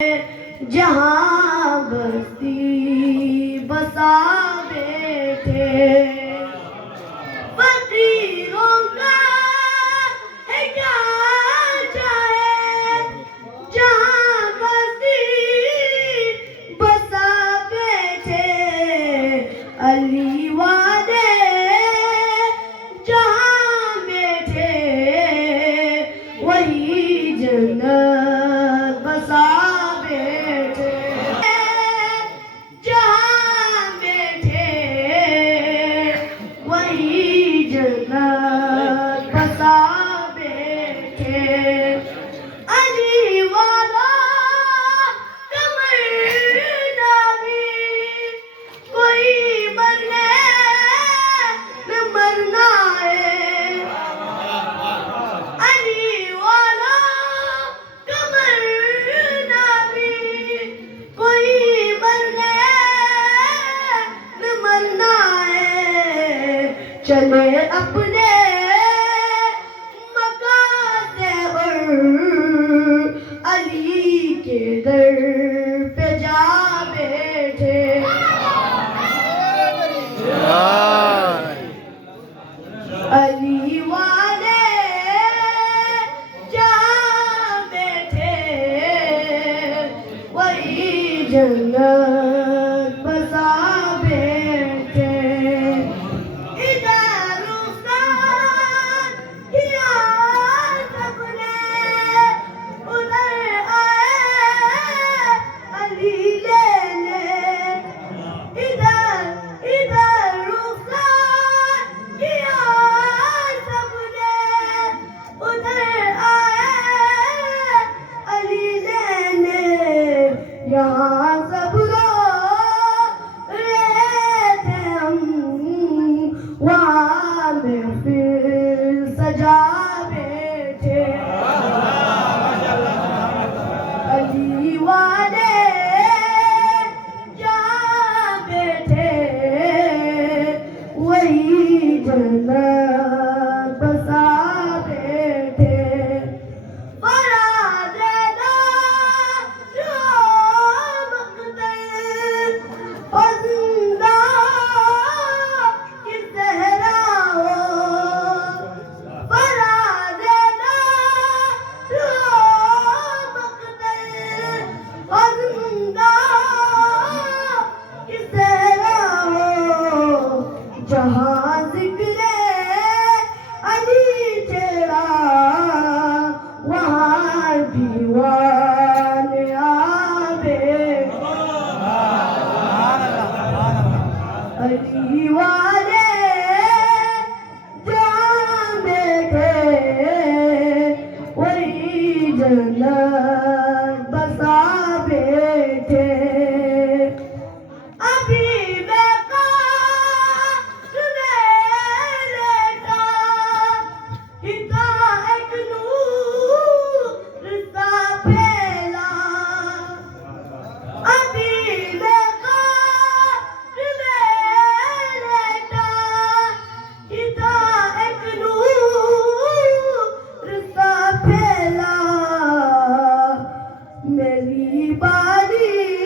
جہاں بستی بسا بیٹھے فقیروں کا ہے کیا چاہے جہاں بستی بسا بیٹھے علی والے جہاں بیٹھے وہی جنت بسا جنت بسا بیٹھے علی والا کمر نامی کوئی مرنے نہ مرنا ہے علی والا کمر نامی کوئی مرنے نہ مرنا ہے چلے اپنے علی کے در پہ جا بیٹھے علی والے جا بیٹھے وہی جنت بسا بیٹھے یہاں سب لوگ رہتے ہم وہاں محفل سجا بیٹھے علی والے جا بیٹھے وہی جنت بسا بیٹھے جہاں ذکر علی تیرا وہاں دیوان آبے علی والے جہاں بیٹھے وہی جنت بسا بیٹھے میری باری